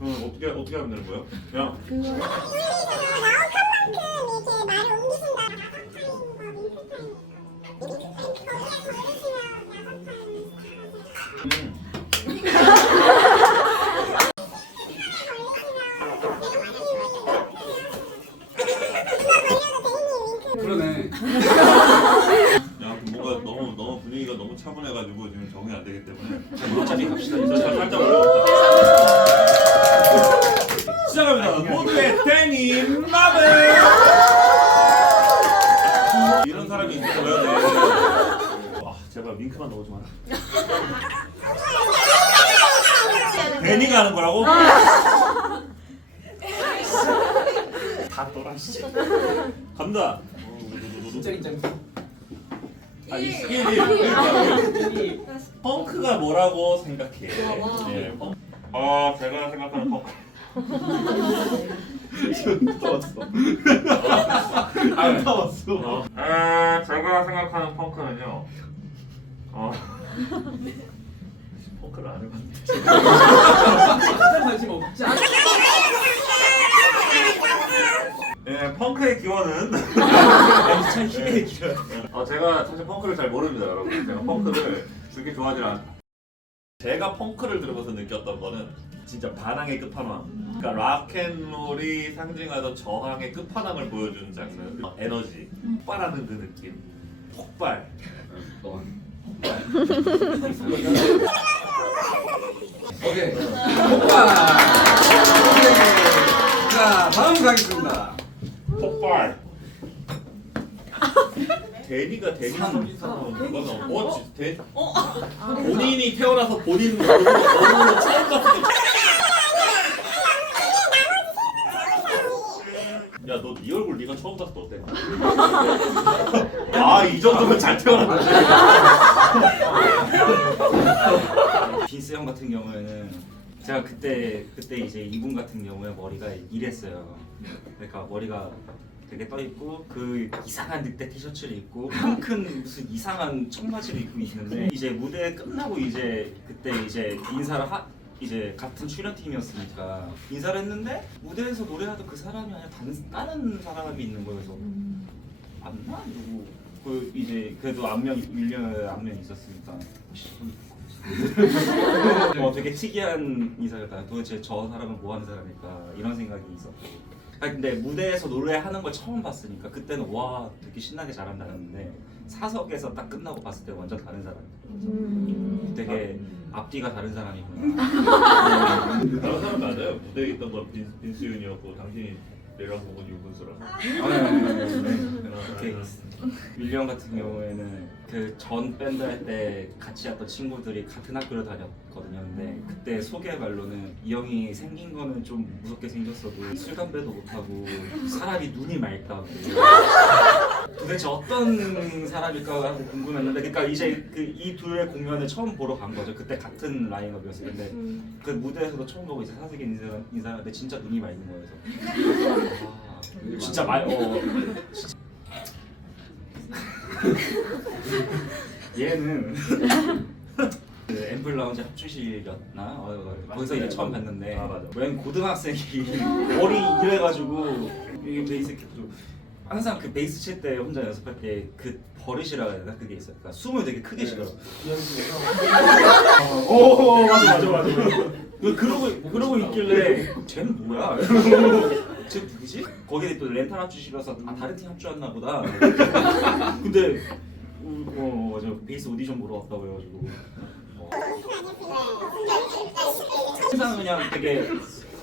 그럼 어떻게 어떻게 하면 되는 거예요? 음. 그러네. 야, 뭔가 너무 너무 분위기가 너무 차분해가지고 지금 적응이 안 되기 때문에 어차피 갑시다. 저 살- 살짝 데니가 하는 거라고? 다 떠라시. 간다. 진짜 긴장. 아니 스킬이 펑크가 뭐라고 생각해? 예, 펑. 아 제가 생각하는 펑크. 나왔어. 안 나왔어. 어. 아 제가 생각하는 펑크는요. 어. 펑크를 안 해봤는데. 진짜 관심 없지 않아? 예, 펑크의 기원은 참 희대의 기원. 어, 제가 사실 펑크를 잘 모릅니다, 여러분. 제가 펑크를 그렇게 좋아하지 않. 제가 펑크를 들으면서 느꼈던 거는 진짜 반항의 끝판왕. 그러니까 락앤롤이 상징하던 저항의 끝판왕을 보여주는 장르. 어, 에너지, 폭발하는 그 느낌. 폭발. 오케이. 오빠. 오케이. 자 다음 가겠습니다. 폭발. 대리가 대리랑 비슷한 그거는 뭐 지- 대 본인이 태어나서 본인 모르고 처음 봤을 때. 야, 너 네 얼굴 네가 처음 봤을 때 어때? 아, 이 정도면 잘 태어났네. 빈스 형 같은 경우에는 제가 그때 그때 이제 이분 같은 경우에 머리가 이랬어요. 그러니까 머리가 되게 떠 있고 그 이상한 늑대 티셔츠를 입고 큰 무슨 이상한 청바지를 입고 있는데 이제 무대 끝나고 이제 그때 이제 인사를 하 이제 같은 출연팀이었으니까 인사를 했는데 무대에서 노래하던 그 사람이 아니라 다른 다른 사람이 있는 거예요. 그래서 안나 누구 그 이제 그래도 안면 밀려 안면 있었으니까 어, 되게 특이한 인사였다. 도대체 저 사람은 뭐 하는 사람일까 이런 생각이 있었고. 아 근데 무대에서 노래하는 걸 처음 봤으니까 그때는 와 되게 신나게 잘한다 했는데 사석에서 딱 끝나고 봤을 때 완전 다른 사람. 되게 앞뒤가 다른 사람이구나. 다른 사람 맞아요. 무대에 있던 건 빈, 빈스윤이었고 당신이 내랑 보고 유분수라. 그렇게 밀리언 같은 경우에는 그 전 밴드 할 때 같이 했던 친구들이 같은 학교를 다녔거든요. 근데 그때 소개 말로는 이 형이 생긴 거는 좀 무섭게 생겼어도 술 담배도 못하고 사람이 눈이 맑다고 도대체 어떤 사람일까 하고 궁금했는데 그러니까 이제 그 이 둘의 공연을 처음 보러 간 거죠. 그때 같은 라인업이었어요. 근데 그 무대에서도 처음 보고 이제 사석에 인사 인사하는데 진짜 눈이 맑은 거여서 아, 진짜 말 어. 진짜. 얘는 그 앰플 라운지 합주실이었나 어, 거기서 이제 처음 뵀는데 아. 웬 고등학생이 머리 이래가지고 이게 베이스 도 항상 그 베이스 칠 때 혼자 연습할 때 그 버릇이라 해야 되나 그게 있어요. 그러니까 숨을 되게 크게 쉬더라. 어, 오 맞아 맞아 맞아. 그 그러고 그러고 있길래 쟤는 뭐야? 쟤 누구지? 거기에 또 렌탈 합주실이라서 아 다른 팀 합주했나 보다. 근데 어, 어 맞아 베이스 오디션 보러 왔다고 해가지고 어. 항상 그냥 되게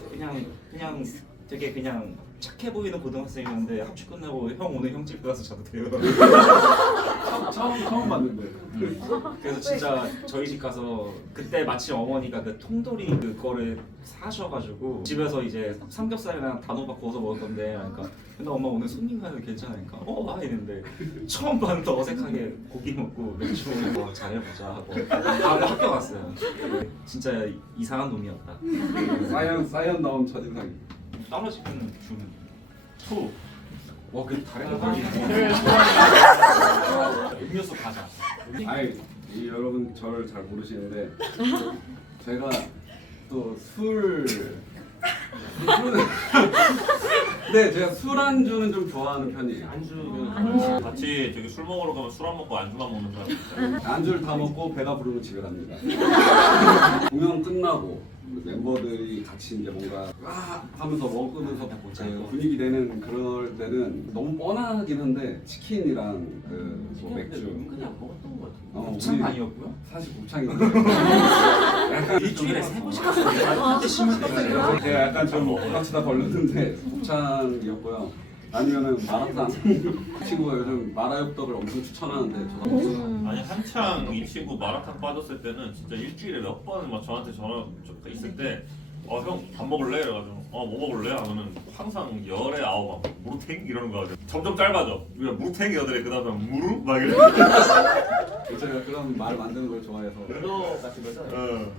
그냥 그냥 되게 그냥 착해 보이는 고등학생이었는데 합주 끝나고 형 오늘 형집 가서 자도 돼요. 처음 처음 봤는데. 그래서 진짜 저희 집 가서 그때 마침 어머니가 그 통돌이 그거를 사셔가지고 집에서 이제 삼겹살이랑 단호박 구워서 먹을 건데 그러니까 근데 엄마 오늘 손님 가도 괜찮으니까 어? 아 이랬는데 처음 봤는데 어색하게 고기 먹고 맥주 먹고 잘해보자 하고 바로 학교 갔어요 진짜 이상한 놈이었다 사이언 사이언 나온 첫인상이. 떨어지면 주면 투 와그 다리가 네. 걸리네 음료수 과자 아이 이 여러분 저를 잘 모르시는데 제가 또술 근데 제가 술 안주는 좀 좋아하는 편이에요. 안주 같이 저기 술 먹으러 가면 술 안 먹고 안주만 먹는 사람. 안주를 다 먹고 배가 부르면 집에 갑니다. 공연 끝나고 멤버들이 같이 이제 뭔가 와 하면서 먹으면서 그 분위기 되는 그럴 때는 너무 뻔하긴 한데 치킨이랑 그뭐 맥주. 그냥 먹었던 것 같은데. 어, 곱창 우리 아니었고요? 사실 곱창인데 약간 일주일에 세 번씩 갔어요. 한테 심을 때가 제가 약간 좀 빡치다 걸렸는데 곱창이었고요. 아니면은 마라탕 친구가 요즘 마라엽떡을 엄청 추천하는데 저도 아니 한창 이 친구 마라탕 빠졌을 때는 진짜 일주일에 몇 번 막 저한테 전화 저- 있을 때 어 형 밥 먹을래? 이래가지고 어뭐 먹을래? 하면은 항상 열에 아홉 막 무르탱 이러는 거 같아요 점점 짧아져 우리가 무탱 여들에 그 다음에 무르? 막 이래 제가 그런 말 만드는 걸 좋아해서 그거 같은 거죠? 어.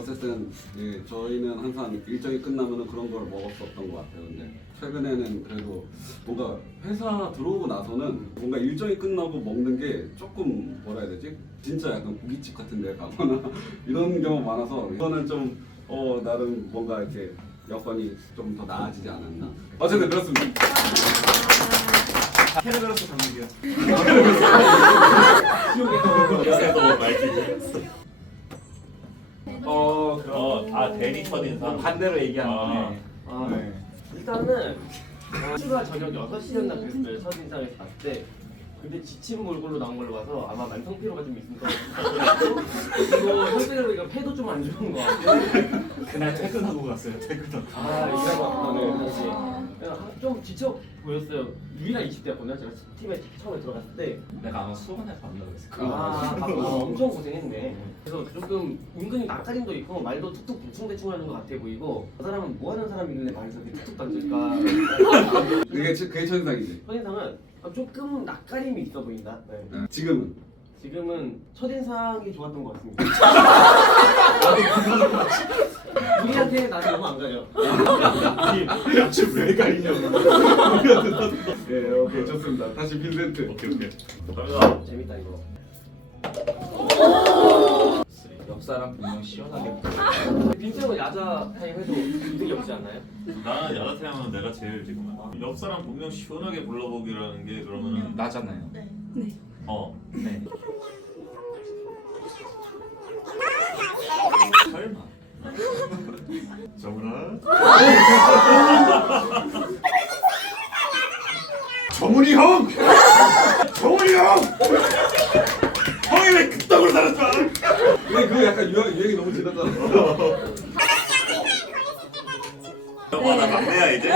어쨌든 예, 저희는 항상 일정이 끝나면은 그런 걸 먹었었던 것 같아요. 근데 최근에는 그래도 뭔가 회사 들어오고 나서는 뭔가 일정이 끝나고 먹는 게 조금 뭐라 해야 되지? 진짜 약간 고깃집 같은 데 가거나 이런 경우 많아서 이거는 좀 어, 나름 뭔가 이렇게 여건이 좀 더 나아지지 않았나. 어쨌든 그렇습니다. 캐러베로스 감독이요. 요새도 말티즈 어 그럼 어아 대리 첫 인상 반대로 얘기하는 아. 거네. 아, 네. 일단은 어, 수가 저녁 6시였나 그랬어요 첫 인상에서 봤을 때 근데 지친 몰골로 나온 걸로 봐서 아마 만성 피로가 좀 있을 것 같고 그리고 현재로 폐도 좀 안 좋은 것 같아요 그날 퇴근하고 갔어요. 퇴근하고. 아 이런 거 사실 좀 지쳐 보였어요 유일한 20대였거든요 제가 팀에 처음에 들어갔을 때 내가 아마 수원에서 만나고 그랬을 거야. 아, 아 엄청 고생했네. 그래서 조금 은근히 낯가림도 있고 말도 툭툭 대충대충 하는 것 같아 보이고 저 사람은 뭐 하는 사람이길래 말을 저렇게 툭툭 던질까. 그게 치- 그게 첫인상이지. 첫인상은 조금 낯가림이 있어 보인다. 네. 네. 지금은 지금은 첫인상이 좋았던 것 같습니다. 우리한테 나는 너무 안 가려. 지금 왜 가리냐고 예 오케이 좋습니다. 다시 빈센트. 오케이 오케이 감사합니다 재밌다 이거. 옆 사람 분명 시원하게. 빈쌤은 야자 타임 해도 이득이 없지 않나요? 나는 야자태 하면 내가 제일 지금 옆 사람 분명 시원하게 불러보기라는 게 그러면은 나잖아요. 어 네. 설마 정훈아 정훈이 형! 정훈이 형! 형이 왜 그떡으로 살았어? 근데 그거 약간 유행, 유행이 너무 지났잖아. 와 나 막내야 이제.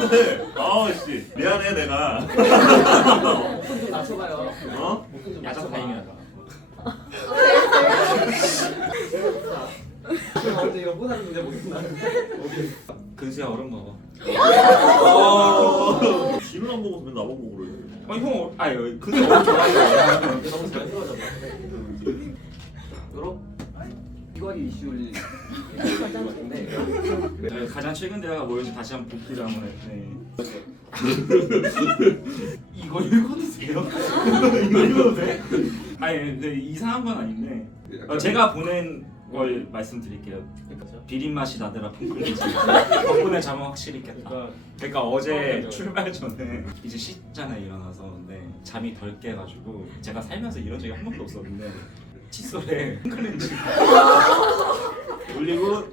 근데 아씨. 미안해 내가. 낮춰봐요. 어? 야자. 타임이라 이거 뻔하는데 모르겠나? 근수야 얼음 먹어. 지는 안 보고 맨날 나만 보고 그래 아니 형, 아니 근수 얼음 좋아해요. 너무 자연스러워졌네. 요런 이거리 이슈를 얘기할 것 같은데 네, 가장 최근 대화가 뭐였는지 다시 한번 복기를 한번 했네. 이거 읽어도 돼요? 이거 읽어도 돼? 아니 근데 이상한 건 아닌데 어, 제가 보낸 걸 말씀드릴게요. 그렇죠. 비린 맛이 나더라 펑클리지. 덕분에 잠은 확실히 깼다. 그러니까 그러니까 어제 어, 출발 전에 이제 씻잖아요 일어나서 근데 잠이 덜 깨가지고 제가 살면서 이런 적이 한 번도 없었는데 칫솔에 펑클렌즈 올리고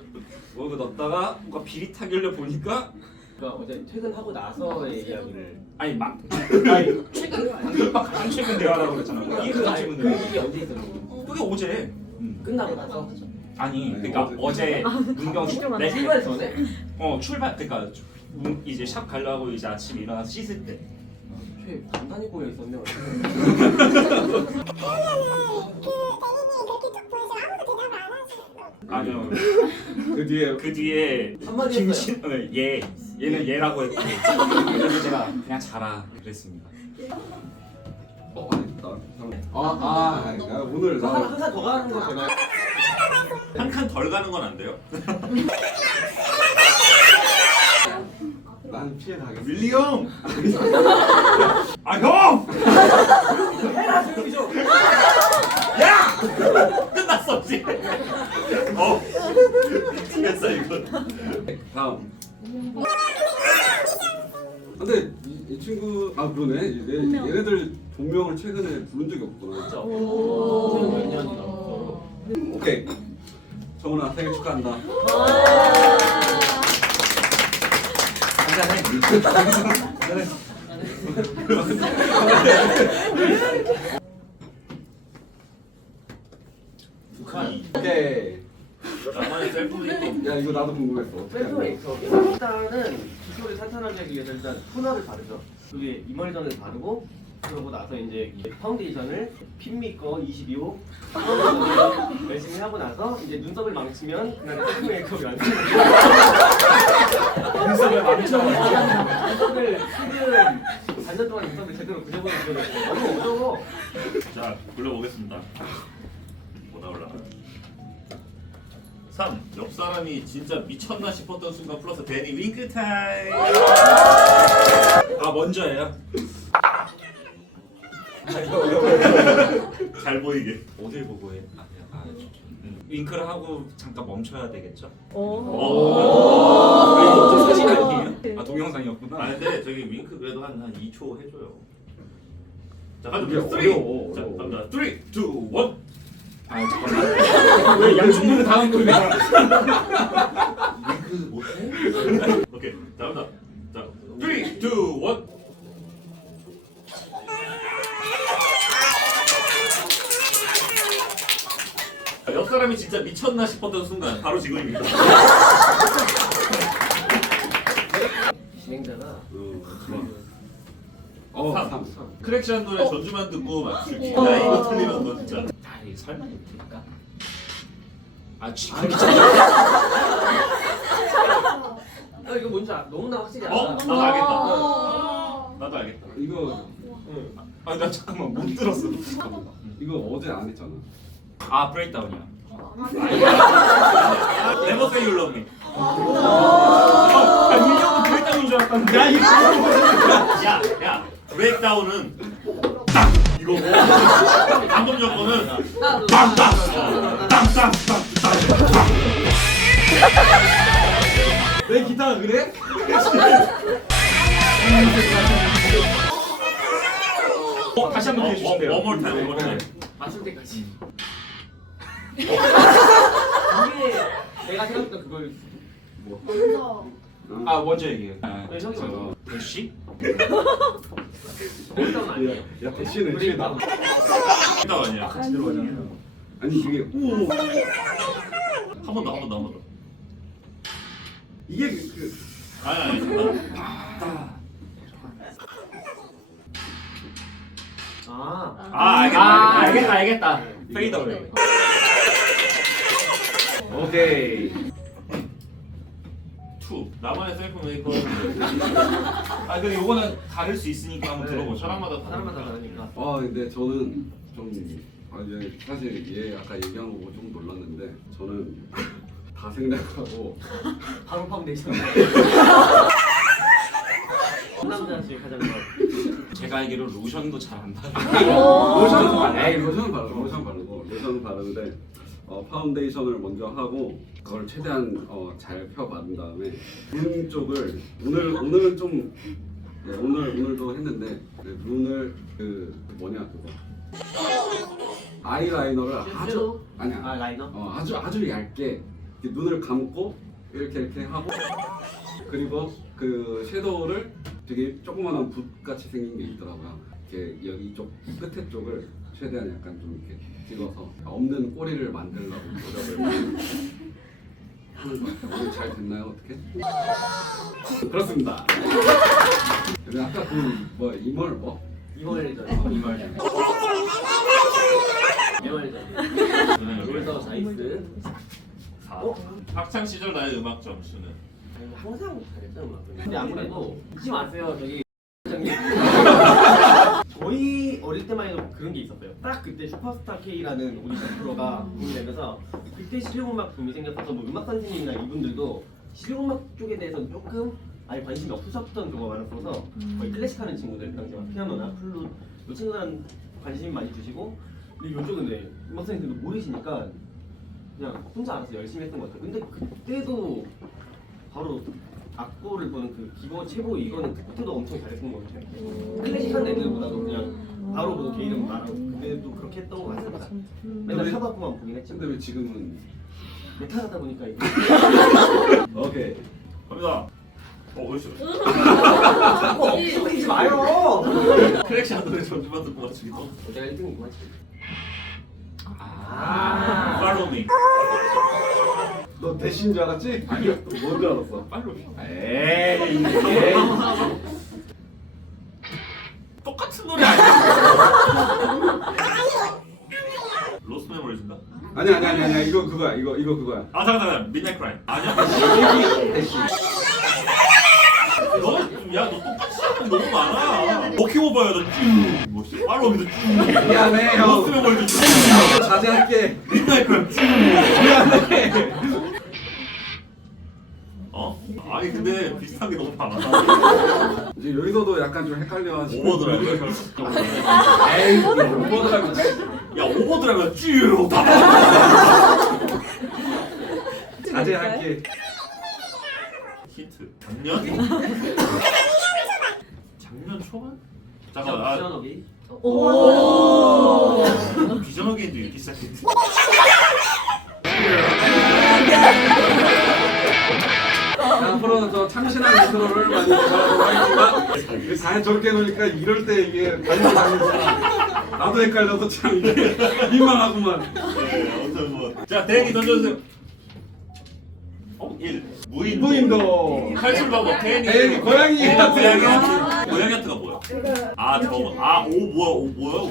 뭐그 넣었다가 뭔가 비릿하길래 보니까 그러니까 어제 퇴근하고 나서의 이야기를 아니 막 아니 최근 방금 막 가장 최근 대화라고 그랬잖아. 이게 가장 최근 그 대화. 일이 언제 있었는지 그게 어제. 음. 끝나고 나서 아니 네, 그러니까 어제. 어제 문경 내 출발 전에 어 출발 그러니까 문- 이제 샵 가려고 이제 아침에 일어나서 씻을 때최 단단히 보여 있었네. 어제. 그러면은 그그 뒤에 그 뒤에 한마디 김신 어, 얘 얘는 얘라고 했고 그래서 제가 그냥 자라 그랬습니다. 어 아니 나 아, 아, 야, 오늘 나 한칸 더 가는 거 되나요? 한 칸 덜 가는 건 안 돼요? 난 피해 가겠어. 밀리 형! 아 형! 해라 조용히 좀. 야! 끝났어 이제 어 됐어 이거 다음. 근데 이, 이 친구 아 그러네 얘, 본명. 얘네들 본명을 최근에 부른 적이 없구나 진짜 오. 최근 몇 년이나 서로 오케이 정훈아 생일 축하한다. 북한 오케이 나만의 셀프 메이크업 야 이거 나도 궁금했어. 어떻게 셀프 하냐 메이크업 일단은 기초를 탄탄하게 하기 위해서 일단 토너를 바르죠. 여기 이머리전을 바르고 그러고 나서 이제 이 파운데이션을 핀미 거 22호 파운데이션을 열심히 하고 나서 이제 눈썹을 망치면 그날 셀프 메이크업이 완성이 눈썹을 망쳐. 눈썹을 지금 반년 동안 눈썹을 제대로 그려보는 게 너무 어려워. 자 불러보겠습니다. 뭐 나 올라 3. 옆 사람이 진짜 미쳤나 싶었던 순간 플러스 데니 윙크 타임. 아 먼저예요. 잘 보이게 어딜 보고 해? 아, 아, 음, 윙크를 하고 잠깐 멈춰야 되겠죠? 오. 아, 이거 사진 아니에요? 아 동영상이었구나. 아 근데 저기 윙크 그래도 한, 한 2초 해줘요 자 가자 이게 3 어려워, 자 어려워. 갑니다 3, 2, 1 아 잠깐만. 왜 양충문 다음 걸 왜? 윙크 못해? 오케이 자 갑니다 자 3, 2, 1 사람이 진짜 미쳤나 싶었던 순간 바로 지금입니다. 진행자가 어, 삼. 3 크랙션 노래 전주만 듣고 맞출기. 야 이거 틀리면 너 진짜. 아 이거 설마 이렇게니까? 아 지금 어, 이거 뭔지 알- 너무나 확실히 알아 어? 나도 알겠다. 어. 나도 알겠다. 이거 응. 아나 잠깐만 못 들었어. 이거 어제 안 했잖아 아 브레이크다운이야. Never say you love me. 아 민혁은 브레이크다운인 줄 알았는데. 야 이거. 야, 야, 브레이크다운은 딱 이거고 방금 전 거는 땅땅땅땅땅땅. 왜 기타가 그래? 어 다시 한번 기회 주신대요. One more time, one more time. 맞출 때까지 이게 내가 생각했던 그걸 먼저. 아 먼저 얘기해. 네, 형이 먼저. 대시? 브레이크다운 아니에요 야 대신에 브레이크다운 브레이크다운 아니야. 같이 들어가자. 아니 이게 오 한번 더, 한 번 더, 한 번 더. 이게 그 아니, 아니, 잠깐. 아 아, 알겠다. 아, 알겠다. 알겠다 알겠다 페이드 아웃. 오케이. 투. 나만의 셀프 메이크업. 아 근데 요거는 다를 수 있으니까 한번 네, 들어보죠. 사람마다 사람마다 다르니까. 아 근데 저는 좀 아, 이제 사실 얘 아까 얘기한 거 보고 좀 놀랐는데 저는 다 생략하고 바로 파운데이션 남자씩 가장 더 제가 알기로 로션도 잘 안 바르고. 로션 바르- 에이 로션 바르고. 로션 바르고. 로션 바르는데 어, 파운데이션을 먼저 하고 그걸 최대한 어, 잘 펴바른 다음에 눈 쪽을 오늘 오늘은 좀 네, 오늘 오늘도 했는데 네, 눈을 그 뭐냐 그거 아이라이너를 아주 아니야 아 라이너? 어, 아주 아주 얇게 이렇게 눈을 감고 이렇게 이렇게 하고 그리고 그 섀도우를 되게 조그만한 붓 같이 생긴 게 있더라고요. 이렇게 여기 이쪽 끝에 쪽을 최대한 약간 좀 이렇게 찍어서 없는 꼬리를 만들려고 노력을 하는 것 같아요. 오늘 잘 됐나요 어떻게? 그렇습니다. 근데 아까 그뭐 이멀 뭐? 이멀전 이말. 이멀전 그래서 자이스 4. 학창 시절 나의 음악 점수는 항상 잘했죠 음악 근데 아무래도 잊지 마세요 저기 회장님 저희 어릴 때만 해도 그런 게 있었어요. 딱 그때 슈퍼스타 K라는 오디션 프로가 붐이 되면서 그때 실용음악 붐이 생겼어서 뭐 음악 선생님이나 이분들도 실용음악 쪽에 대해서 조금 아예 관심이 없으셨던 경우가 많았어서 거의 클래식 하는 친구들 그 당시에 막 피아노나 플룻 이 친구들은 관심이 많이 주시고. 근데 이쪽은 네, 음악 선생님들도 모르시니까 그냥 혼자 알아서 열심히 했던 것 같아요. 근데 그때도 바로 악보를 보는 그 기본 최고 이거는 특부도 엄청 잘했던 것 같아요. 클래식한 애들보다도 그냥 바로 보고 개 이름 말하고 그때도 그렇게 했던 것 같습니다. 맨날 근데- 타바꾸만 보긴 했지만 근데 왜 지금은 메타하다 보니까 이게 오케이 갑니다. 어, 어디서? 이지 마요. 크랙시 노래 전주만 듣고 맞추기 또. 내가 1등이구나 지금. 아. Follow me. 너 대신 줄 알았지? 아니요. 뭔줄 알았어? me. 에이 에이. 똑같은 노래 아니야? 로스 메모리즈인가? 아니 아니 아니 아니 이거 그거야 이거 이거 그거야. 아 잠깐 잠깐. 미드나잇 크라임 아니야? 대신. 너야너 똑같이 하는 거 너무 많아. 워킹 오버야 너 쭉. 뭐지? 팔로우 미도 쭉. 미안해 로스 형. 메모리즈 쭉 자제할게. 미드나잇 크라임 쭉. 미안해. 어? 아니 근데 비슷한 게 너무 많아. 이제 여기서도 약간 좀 헷갈려 하시고. 오버드라이브 에이 오버드라이브 야 오버드라이브 쭉 자제할게. 힌트. 작년? 작년 초반? 잠깐 아. 오. 비전어게인도 이렇게 시작했지 자, 앞으로는 저 참신한 미소를 많이 바라도록 하겠지만 다. 저렇게 해놓으니까 이럴 때 이게 반응이 다르구나. 나도 헷갈려서 참 이게 민망하구만. 네 아무튼 뭐 자 대기 던져주세요. 어? 1 무인도. 무인도. 탈출 방법 대니 대니, 고양이 하트. 고양이 하트 고양이 하트가 뭐야? 아 저거 아오 뭐야 오 뭐야 오.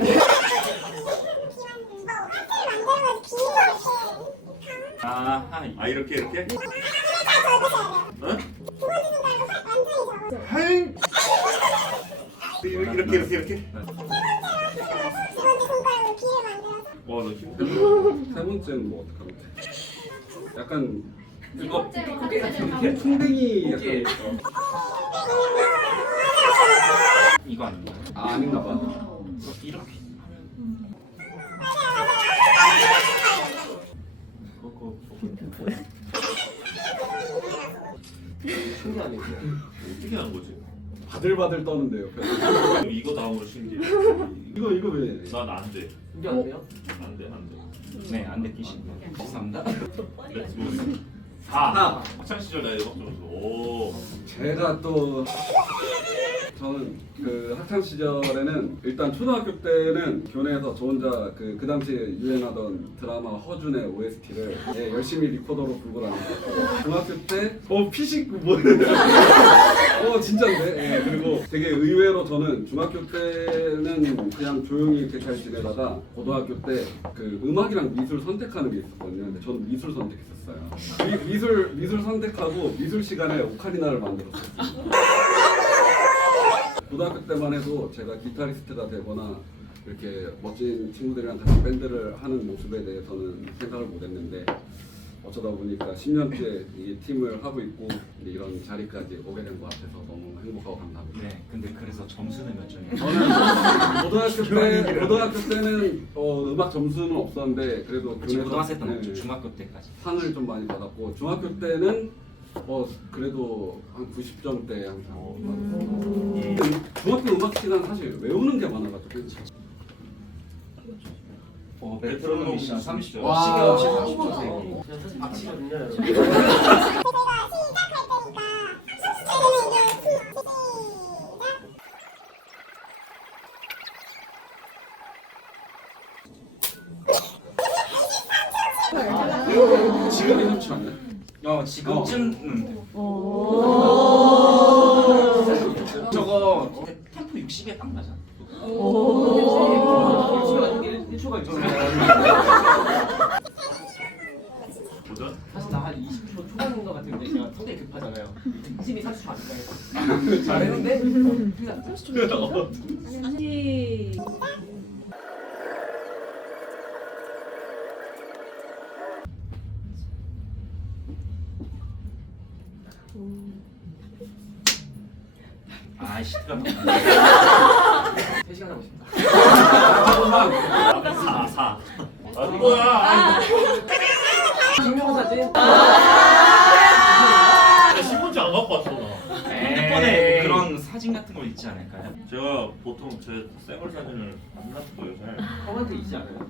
아, 아 이렇게 이렇게? 하 잉 이렇게 이렇게 이렇게 와나 힘들어 세 번째는 뭐 어떡하면 돼 약간 이거 풍뎅이 오케이. 약간 이거 아닌가? 아 아닌가 봐 이렇게. 그거 신기하네. 진짜. 어떻게 하는 거지? 바들바들 떠는데요. 그럼 이거 다음으로 신기해 이거 이거 왜? 난 안돼. 신기한데요? 안 돼 안 돼. 네, 안 느끼시고. 감사합니다. 렛츠 고 4 학창 시절 나이 음악 점수 오. 제가 또 저는 그 학창 시절에는 일단 초등학교 때는 교내에서 저 혼자 그, 그 당시에 유행하던 드라마 허준의 OST를 예, 열심히 리코더로 불고 다녔고 중학교 때어 피식 뭐 어 진짜인데? 예, 그리고 되게 의외로 저는 중학교 때는 그냥 조용히 이렇게 잘 지내다가 고등학교 때 그 음악이랑 미술 선택하는 게 있었거든요. 근데 저는 미술 선택했었어요. 미, 미술 미술 선택하고 미술 시간에 오카리나를 만들었어요 고등학교 때만 해도 제가 기타리스트가 되거나 이렇게 멋진 친구들이랑 같이 밴드를 하는 모습에 대해서는 생각을 못했는데 어쩌다 보니까 10년째 이 팀을 하고 있고 이런 자리까지 오게 된 것 같아서 너무 행복하고 감사합니다. 네, 근데 그래서 점수는 몇 점이에요? 저는 고등학교 때 고등학교 때는 어, 음악 점수는 없었는데 그래도 그치, 교내에서, 고등학생 때는. 네, 중학교 때까지. 상을 좀 많이 받았고 중학교 때는 어 그래도 한 90점대 항상 받았어요. 예. 중학교 음악 시간 사실 외우는 게 많아가지고 어, 메트로놈 미션 30점. 시계 와. 없이 30초 세기. 그냥 사실 박치거든요. 지금이 30 아니야? 어, 지금쯤은 돼. 저거 템포 60에 딱 맞아. 일초가 1초가 있잖아요. 도전? 사실 나 한 20초 초반인 것 같은데 제가 성격이 급하잖아요. 특집이 30초 아닐까요? 잘했는데? 그냥 아이씨, 들어. 3시간 하고 싶다. 4 4 아, 뭐야? 아, 증명사진? 나 신문지 안 갖고 왔어 사진 같은 거 있지 않을까요? 제가 보통 제 생얼 사진을 안 놔둬요 잘. 형한테 있지 않아요?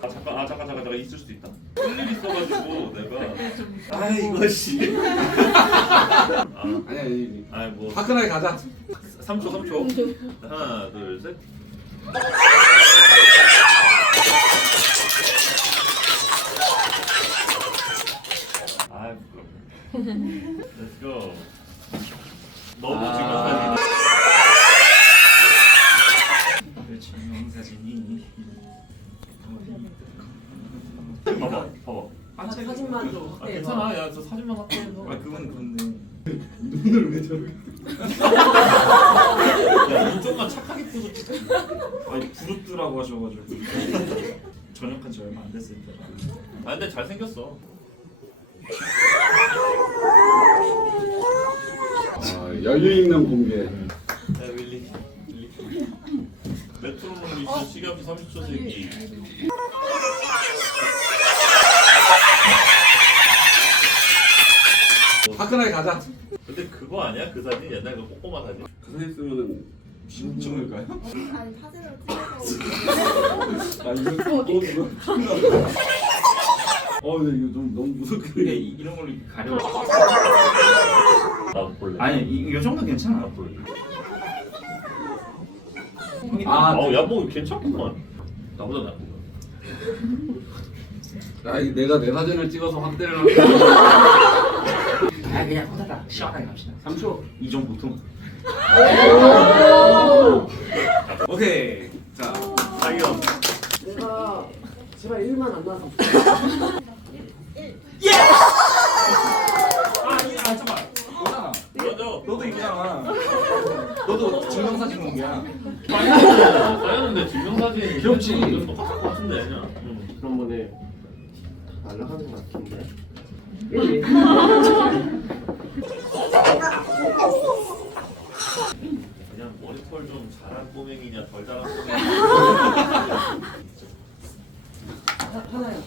아 잠깐 아 잠깐 잠깐 잠깐 있을 수도 있다. 쓸일 있어가지고 내가 아 이거 씨. 아, 아니 아니 아니 뭐 화끈하게 가자 3초 3초 하나 둘 셋. 아 부끄럽네. Let's go. 너무 아. 지금 사진이 그 증명 사진이 봐봐 봐봐. 아, 사진만 줘. 아, 괜찮아 야 저 사진만 갖고 아 그건 그런데 눈을 왜 저렇게 야 이쪽만 착하게 뜨고 찍어. 아니 부르뜨라고 하셔가지고 전역한 지 얼마 안 됐을 때아 근데 잘생겼어. 아, 여유 있는 공개 야 윌리 윌리 메트로놈 이슈 시간이 30초 세기 화끈하게 가자 근데 그거 아니야? 그 사진? 옛날 그 꼬꼬마 사진? 그 사진 쓰면은 신청일까요? 아니 사진을 찍어서 아 이거 또 이거 어 근데 이거 좀 너무 무섭게 이- 이런 걸로 가려 나도 볼래 아니 이, 이 정도 괜찮아 볼래 형이 아, 아우 야뭐 괜찮구만. 나보다 낫구만 아 내가 내 사진을 찍어서 확대를 하고 아 그냥 호다닥 시원하게 갑시다. 3초. 이전 보통. 오케이. 자. 자기야 내가 제발 일만 안 나서. 아니 아 잠깐 뭐야 맞아 너도 있잖아 너도 증명사진 온 거야 사연인데 증명사진 귀엽지? 똑같을 것 같은데 그냥 응. 그런 거는 날라가는 거 같은데. 그냥 머리털 좀 잘한 꼬맹이냐 덜 잘한 꼬맹이냐 하나요.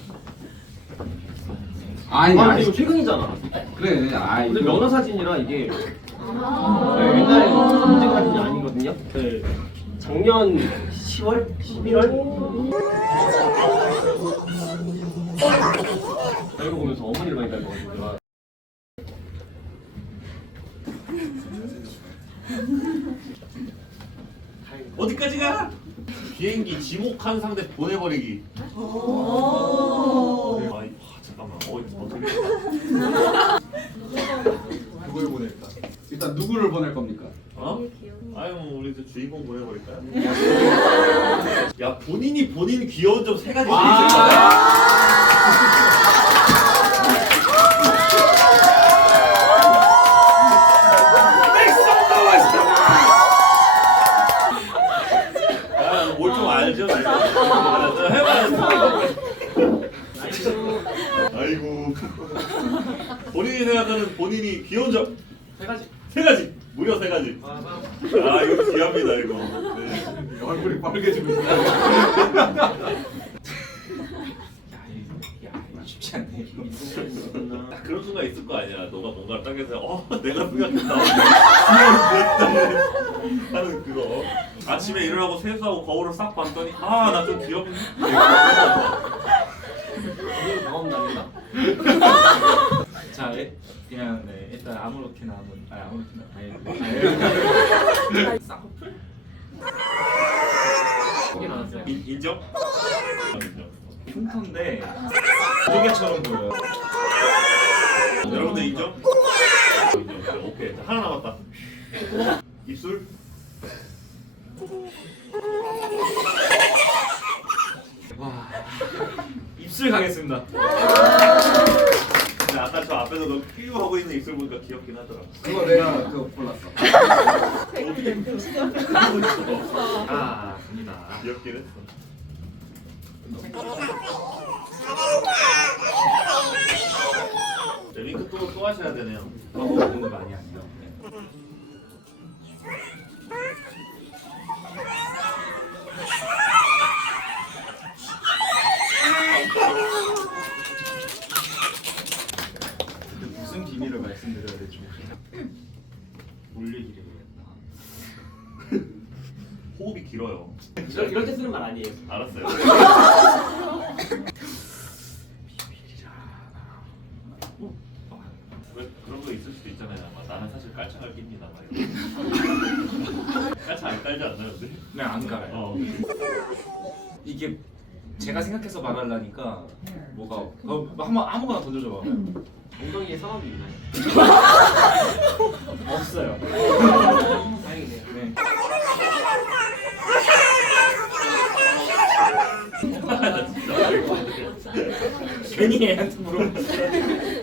아니 아 근데 아니 이거 최근이잖아. 그래 아 근데 이거 면허 사진이라 이게 네, 옛날에 인증 사진이 아니거든요. 그 작년 10월, 11월 이거 보면서 어머니를 많이 닮아가지고 내가 어디까지 가? 비행기 지목한 상대 보내버리기 어, 어떻게 보낼까 일단 누구를 보낼 겁니까 어? 아유 우리 그 주인공 보내버릴까요? 야 본인이 본인 귀여운 점 세 가지 아. 있을 거야 뭘좀 알죠? 해봐야 아이고 본인이 본인이 귀여운 점 세 가지. 세 가지. 무려 세 가지. 아 이거 귀합니다 이거. 네. 얼굴이 빨개지고 있어 쉽지 않네. 이거 딱 그런 순간 있을 거 아니야. 너가 뭔가를 딱 해서 어 내가 생각했다. 하는 그거. 아침에 일어나고 세수하고 거울을 싹 봤더니 아 나 좀 귀엽네. 이거 경험 남니다. 자 예, 그냥 네 일단 아무렇게나 한번 아 아무렇게나 아니 쌍꺼풀? 이게 나왔어요. 인, 인정? 흉터인데 조개처럼 보여 여러분들 인정? 인정? 오케이 자, 하나 남았다. 입술? 와. 입술 가겠습니다 근데 아까 저 앞에서 너 끼우 하고 있는 입술 보니까 귀엽긴 하더라 그거 내가 그거 골랐어. 아 갑니다. 귀엽긴 했어. 자, 윙크 또, 또 하셔야 되네요. 어, 오늘 많이 아니요 해야 호흡이 길어요. 이럴, 이럴 때 쓰는 말 아니에요. 알았어요. 왜 그런 거 있을 수도 있잖아요. 막 나는 사실 깔창을 낍니다. 막 이런. 깔창 안 깔지 않나요, 근데? 그냥 안 깔아요. 어. 이게 제가 생각해서 말하려니까 뭐가 어, 한번 아무거나 던져줘봐. 엉덩이에 성함이 있나요? 없어요. 다행이네요. 네. 괜히 애한테 물어봤어.